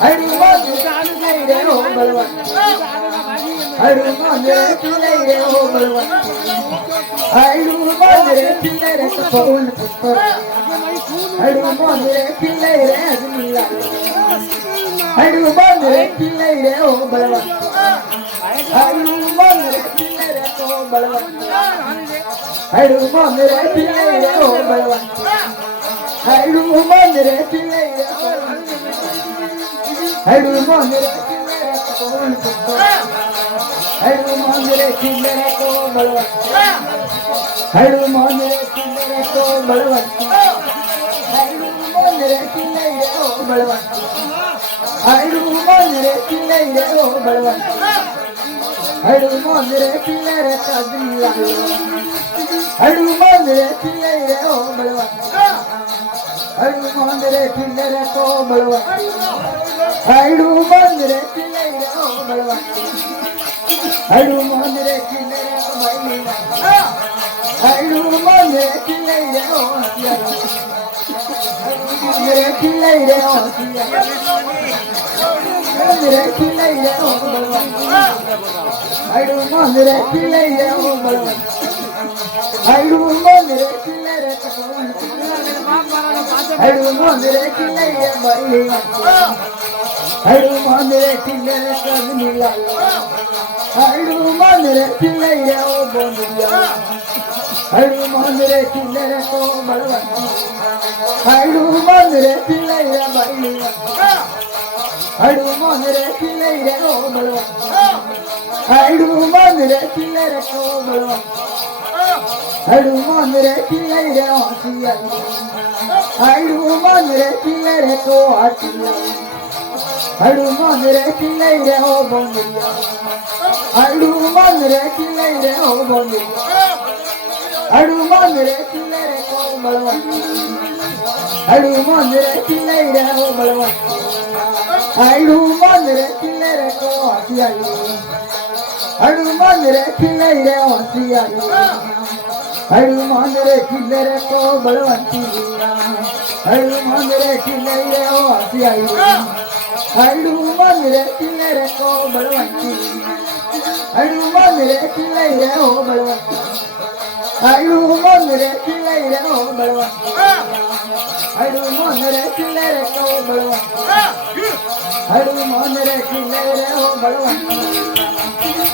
હનુમાન ચાલુ થઈ રે હો બળવંત હનુમાન રે ચલે રે હો બળવંત હનુમાન રે ચલે રે પવન પુત્ર હનુમાન રે ચલે રે અગ્નિલા હનુમાન રે ચલે રે હો બળવંત હનુમાન રે ચલે રે હો બળવંત હનુમાન રે ચલે રે હો બળવંત હનુમાન રે ચલે રે હનુમાન રે પવન પુત્ર હનુમાન રે ચલે રે કો બળવંત હનુમાન રે ચલે રે કો બળવંત હનુમાન રે ચલે રે કો બળવંત હનુમાન રે ચલે રે કો બળવંત હનુમાન રે ચલે રે કદલા હનુમાન રે ચલે રે કો બળવંત હનુમાન રે ચલે રે કો બળવંત હનુમાન રે ચલે રે કો બળવંત હનુમાન રે ચલે રે કો બળવંત હનુમાન રે ચલે રે કો હનુમાન રે ચલે રે કો હનુમાન રે ચલે રે કો બળવંત હનુમાન રે ચલે રે કો બળવંત હનુમાન રે ચલે રે કો બળવંત હનુમાન રે ચલે રે બળવંત હનુમાન રે ચલે રે કદલા હનુમાન રે ચલે રે ઓ બોલિયા હનુમાન રે ચલે રે કો બળવંત હનુમાન રે ચલે રે બળવંત હનુમાન રે ચલે રે ઓ બળવંત હનુમાન રે ચલે રે કો બળવંત હનુમાન રે ચલે રે હોશિયાર હનુમાન રે ચલે રે કો હાથિયા હનુમાન રે ચલે રે ઓ બોલિયા હનુમાન રે ચલે રે ઓ બોલિયા હનુમાન રે ચલે રે કો બળવંત હનુમાન રે ચલે રે ઓ બળવંત હનુમાન રે ચલે રે કો હોશિયાર હનુમાન રે ચલે રે હોશિયાર હનુમાન રે ચલે રે કો બળવંતી હનુમાન રે ચલે રે હોશિયાર હનુમાન રે ચલે રે કો બળવંતી હનુમાન રે ચલે રે ઓ બળવંત હનુમાન રે ચલે રે ઓ બળવંત હનુમાન રે ચલે રે કો બળવંત હનુમાન રે ચલે રે ઓ બળવંત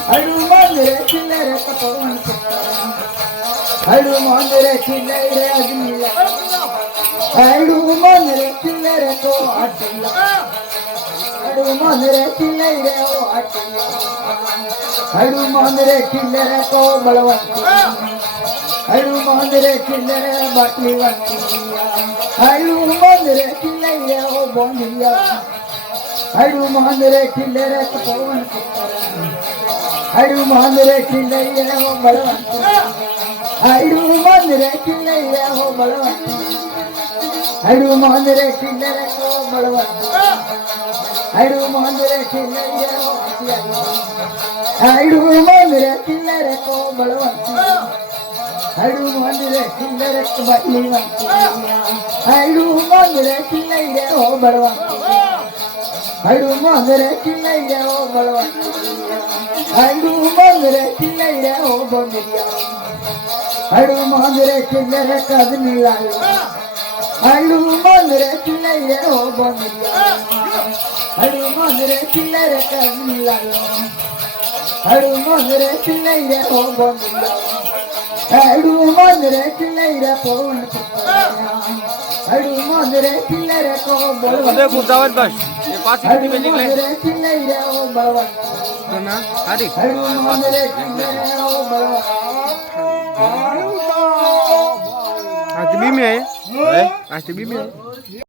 હનુમાન રે ચલે રે પવન પુત્ર હનુમાન રે ચલે રે અગ્નિલા હનુમાન રે ચલે રે કો આટલા હનુમાન રે ચલે રે ઓ આટલા હનુમાન રે ચલે રે કો બળવંત હનુમાન રે ચલે રે બાટલીવંત હનુમાન રે ચલે રે ઓ બોલિયા હનુમાન રે ચલે રે પવન પુત્ર હનુમાન રે ચલે રે ઓ બળવંત હનુમાન રે ચલે રે ઓ બળવંત હનુમાન રે ચલે રે કો બળવંત હનુમાન રે ચલે રે ઓ હનુમાન રે ચલે રે કો બળવંત હનુમાન રે ચલે રે બાટલીવંત હનુમાન રે ચલે રે ઓ બળવંત હનુમાન રે ચલે રે ઓ બળવંત હનુમાન રે ચલે રે ઓ બોલિયા હનુમાન રે ચલે રે કદલા હનુમાન રે ચલે રે ઓ બોલિયા હનુમાન રે ચલે રે કદલા હનુમાન રે ચલે રે ઓ બોલિયા હનુમાન રે ચલે રે પવન પુત્ર હનુમાન રે ચલે રે કો બળવંત ગુજાવત બસ એ પાછી હનુમાન રે ચલે રે ઓ બળવંત ના હારી હનુમાન રે ચલે રે ઓ બળવંત आज बीमे है आज बीमे है